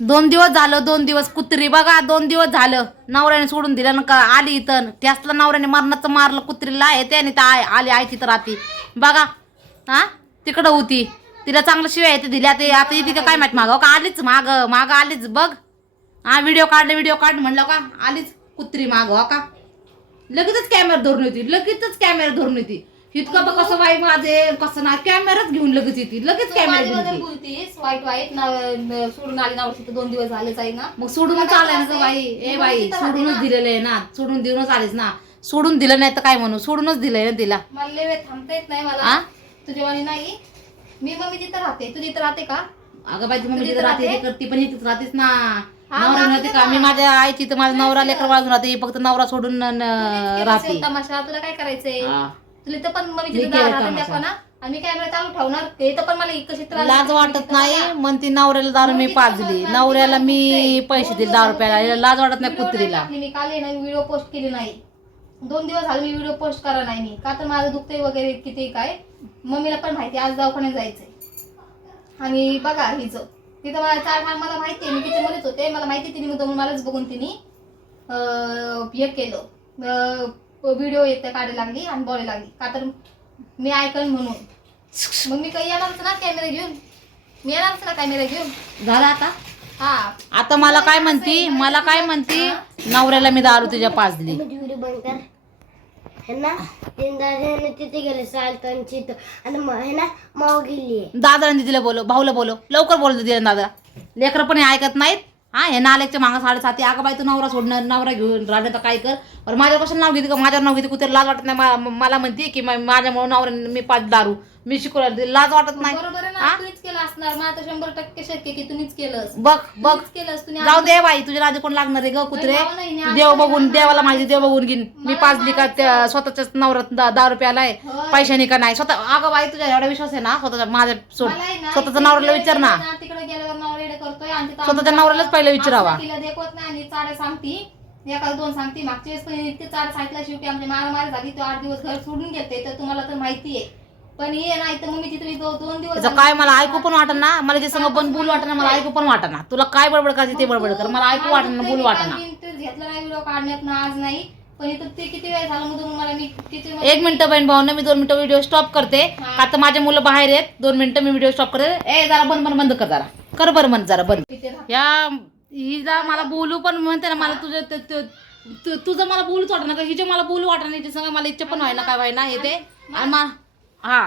दोन दिवस झालं दोन दिवस कुत्री. बघा दोन दिवस झालं. नवऱ्याने सोडून दिलं ना का आली इथं. त्यासला नवऱ्याने मरणाचं मारलं कुत्रीला आहे त्याने तर आय आली आहे तिथं राहती बघा हा? तिकडं होती. तिला चांगलं शिवाय येते दिल्या. ते आता येते का काय माहीत माग? हो का? आलीच माग. माग आलीच बघ. हा व्हिडिओ काढले व्हिडिओ काढ म्हणलं का? आलीच कुत्री माग हो का? लगेचच कॅमेरा धरून होती लगेचच कॅमेरा धरून होती इतकं बघ कसं वाईट माझे कसं ना कॅमेराच घेऊन लगेच येते. लगेच कॅमेरा घेऊन येते. बोलतीस वाईट वाईट न- सोडून आली नाव तिथं दोन दिवस झालेच आहे ना मग सोडूनच आलाय ना बाई. ए बाई सोडूनच दिलेलं आहे ना. सोडून देऊनच आलीस ना. सोडून दिलं नाही तर काय म्हणू? सोडूनच दिलंय ना तिला. मला लय वेळ थांबता येत नाही? मला. तुझ्या वाणी नाही. मी मम्मी तिथं राहते तू तिथं राहते का? अगं बाई मम्मी तुझी तिथं तर राहते राहते? ती करते पण इथेच राहतेस ना. नवरा राहते राहते का? ना. मी माझ्या आईची तर माझा नवरा लेकर वाजून राहते. फक्त नवरा सोडून न- न- केलं राहते. असेल तमाशा तुला काय करायचंय? हा. तुला तर पण मी तिथं केलं ना. आणि मी कॅमेरा चालू ठेवणार. हे तर पण मला कशी त्रास लाज देते, वाटत नाही. म्हणते नवऱ्याला दारू मी पाजली. नवऱ्याला मी पैसे दिले दहा रुपयाला लाज वाटत नाही कुत्रीला. टाकली मी काल आहे ना व्हिडिओ पोस्ट केली नाही. दोन दिवस झाले मी व्हिडिओ पोस्ट करा नाही मी. का तर माझं दुखतंय वगैरे किती काय. मम्मीला पण माहिती आज दवाखान्यात जायचंय. आणि बघा हिच. तिथं मला चार टाइम मला माहिती आहे मी किती म्हणत होते. मला माहिती तिने मग मलाच बघून तिने अं, हे केलं. व्हिडिओ येत काढायला लागली आणि बोलायला लागली. का तर मी ऐकन म्हणून. मग मी काही येणारच ना कॅमेरा घेऊन? मी येणारच ना कॅमेरा घेऊन? झालं आता? हा. आता मला काय म्हणती? मला काय म्हणती? नवऱ्याला मी दारू तुझ्या पाजली है तीन तिथे गेले सालतांची आणि है ना माव गेली दादाने तिला बोलो भाऊला बोलो लवकर बोलतो तिला दादा. लेकरं पण हे ऐकत नाहीत. हा हे नालेकच्या मागं साडेसाती. अगं बाई तू नवरा सोडणार नवरा घेऊन राहणार तर काय कर? बरं माझ्या कशाला नाव घेते का? माझ्यावर नाव घेते कुत्रे लाज वाटत नाही. मा- मला म्हणते की मा- माझ्यामुळे नवऱ्याने मी पाच दारू मी शिकवलं. लाज वाटत नाही. बरोबर आहे ना हा? तूच केलं असणार. मला तर शंभर टक्के शक्य की तुम्हीच केलंस. बघ बघ. केलंस तुम्ही जाऊ दे बाई तुझ्या राजे कोण लागणार आहे ग कुत्रे? जाऊ नाही, नाही, देव बघून देवाला. माहिती देव बघून घेईन. मी मला पाजली का त्या. स्वतःच्याच नवरा दा- दारू प्यालाय होय. पैशाने का नाही? स्वतः अगं बाई तुझ्या एवढा विश्वास आहे ना स्वतःच्या माझ्या सोड. मला आहे ना, स्वतःच्या इथे नवऱ्याला विचार ना. तिकडे गेल्यावर नवरा करतोय आणि स्वतःच्या नवऱ्यालाच पहिलं विचारावा. तिला देखवत नाही आणि चाड्या सांगती. एका दोन सांगती. मागच्या वेळेस पण इतके चाड सांगितल्या शेवटी आमच्या मारामारी झाली. तो आठ दिवस घर सोडून घेते तर तुम्हाला तर माहिती आहे. पण हे नाही तर मग मी तिथे दोन दिवस त्याचं. काय मला ऐकू पण वाटत ना. मला जे संग पण बोलू वाटत ना मला ऐकू पण वाटत ना. तुला काय बडबड करायची ते बडबड कर. मला ऐकू वाटत ना बोलू वाटत ना. घेतला नाही व्हिडिओ काढण्यात ना आज नाही. पण इथं ते किती वेळ झालं मधून मला मी किती एक मिनिटं बहीण भाऊ मी दोन मिनिटं व्हिडिओ स्टॉप करते. तर माझे मुलं बाहेर आहेत. दोन मिनिटं मी व्हिडिओ स्टॉप करते. ए जरा बंद बंद बंद कर जरा. कर बरं बंद जरा बंद. या हिला मला बोलू पण म्हणते ना मला तुझं ते- ते- तु- तुझं मला बोलूच वाटत ना हिचे मला बोलू वाटत नाही संग मला इच्छा पण व्हायना काय व्हायना हे ते आणि मा हा?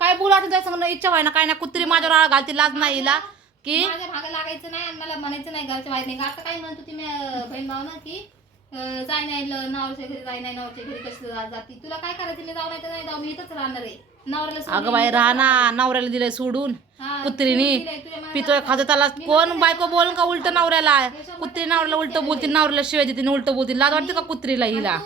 काय बोलू वाटत त्या संग इच्छा व्हायना काय नाही कुत्री माझ्यावर आळ घालते लाज नाही हिला. की माझ्या भागा लागायचं नाही आणि मला म्हणायचं नाही घरच्या माहिती नाही आता काय म्हणत होती मी अं, बहीण भाऊ ना की जाय नाही नवऱ्याच्या घरी जाय नाही नवऱ्याच्या घरी जा- जाती? तुला काय करायचं? मी जाऊ नाही तर नाही जाऊ. मी इथंच राहणार आहे. नवऱ्याला अगं बाई मी राहा ना. नवऱ्याला दिलंय सोडून. कुत्रीनी. पितोय खातो त्याला. कोण बायको बोल का उलट नवऱ्याला? कुत्री नवऱ्याला उलट बोलतील नवऱ्याला शिवाय देतील उलट बोलतील लाज वाटते का कुत्रीला हिला?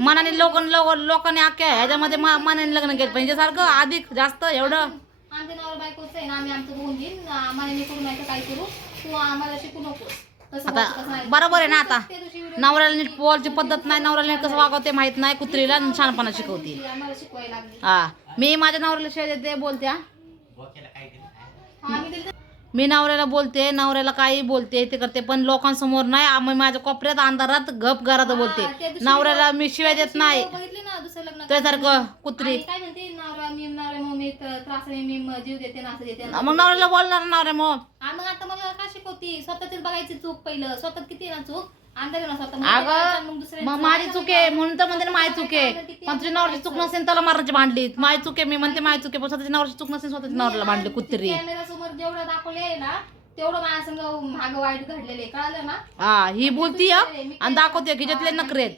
मनाने लोक लोक- लोकांनी अख्ख्या ह्याच्यामध्ये मनाने लग्न केलं पाहिजे. सारखं अधिक जास्त एवढं. आमच्या नवरा बायकोच आहे ना आम्ही आमचं बघून घेईन. आम्हाला मी करू नाही तर काय करू. तू आम्हाला शिकू कसं कसं आता. बरोबर आहे ना आता. नवऱ्याला नीट बोलची पद्धत नाही नवऱ्याला नीट कसं वागवते माहीत नाही कुत्रीला छानपणा शिकवते. हा मी माझ्या नवऱ्याला शिवाय देते बोलते मी नवऱ्याला बोलते नवऱ्याला काही बोलते ते करते पण लोकांसमोर नाही आम्ही माझ्या कोपऱ्यात अंधारात गप घरात बोलते. नवऱ्याला मी शिवाय देत नाही. त्यासारखं कुत्री. काय मी मग मी मी म-. मग नवऱ्याला बोलणार नवऱ्या मग मग आता मला का शिकवती? स्वतःचीच बघायची चूक पहिलं. स्वतः किती आहे ना चूक? अगं मग माझी चूक आहे म्हणून तर म्हणते ना माझी चूक. आहे पण तुझ्या नवऱ्याची चूक नसेल त्याला मारायची भांडली. माझी चूक आहे मी म्हणते माझी चूक आहे पण स्वतःच्या नवऱ्याची चूक नसेल स्वतःच्या नवऱ्याला भांडली कुत्री. समोर जेवढं दाखवले ना तेवढं माझ्या संग माग वाईट घडलेले कळालं ना? हा ही बोलती आणि दाखवते की ज्यातले नखरेत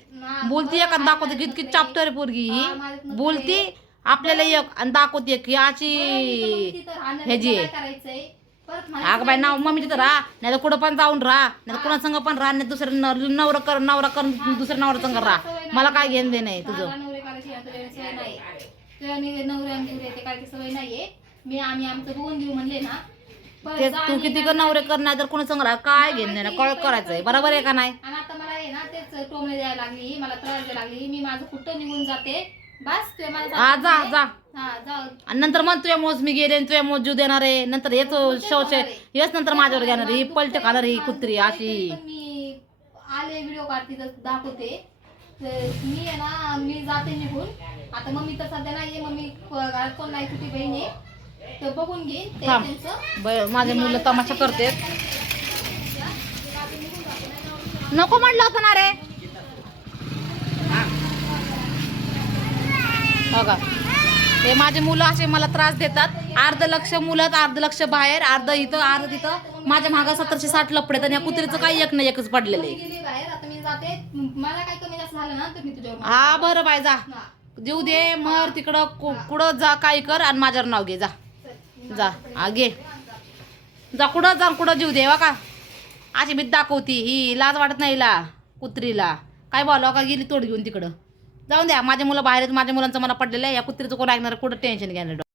बोलती का दाखवते की इतकी चापटर पोरगी ही? बोलती आपल्याला एक आणि दाखवते की याची ह्याची काय करायचंय परत मला अगं बाई नाव मम्मी तिथं राहा. नाही तर कुठं पण जाऊन राहा. नाही तर कुणा संग पण राहा. नाही दुसरं नव- नवरा कर नवरा कर दुसऱ्या नवरा संग राहा. मला काय घेणं तुझं? सवय नाही नवरे आमचे ते किती कर नवरे कर नाही तर कुणा संग राहा. काय घेणं देणं? कळ करायचंय बरोबर आहे का नाही? आणि आता मला आहे ना तेच टोमणे द्यायला लागली मला त्रास द्यायला लागली. मी माझं कुठं निघून जाते? बस मला हा जा जा. हा आणि नंतर मग तुझ्या मोज मी गेले आणि तुझ्या मोज जीव देणार आहे. नंतर हेच शवशे हेच नंतर माझ्यावर घेणार ही पलट खाणार ही कुत्री अशी. पण मी आले व्हिडिओ काढते तर दाखवते. तर मी आहे ना मी जाते निघून. आता मम्मी तर सध्या नाहीये. मम्मी घरात कोण नाही तुझी बहीण आहे. तर बघून घे ते थांब. त्यांचं. ब- माझे मुलं तमाशा करते नको म्हणलं होतं ना रे. बघा. हे माझे मुलं असे मला त्रास देतात. अर्ध लक्ष मुलं अर्ध लक्ष बाहेर अर्ध इथं अर्ध तिथं. माझ्या मागं सतराशे साठ लपडे आणि या कुत्रीचं काही एक नाही एकच पडलेलं आहे. हा बरं बाय जा. जीव दे मर तिकडं कु- कुठं जा काय कर आणि माझ्यावर नाव घे जा. जा. हा घे. जा कुठं जा कुठं जीव देवा का अशी भीत दाखवती ही लाज वाटत नाही ला कुत्रीला. काय बोलावं का गेली तोड घेऊन तिकडं. जाऊन द्या. माझ्या मुलं बाहेर आहेत. माझ्या मुलांचं मला पडलेलं आहे. या कुत्रीचं कोण ऐकणार? कुठं टेन्शन घ्यायला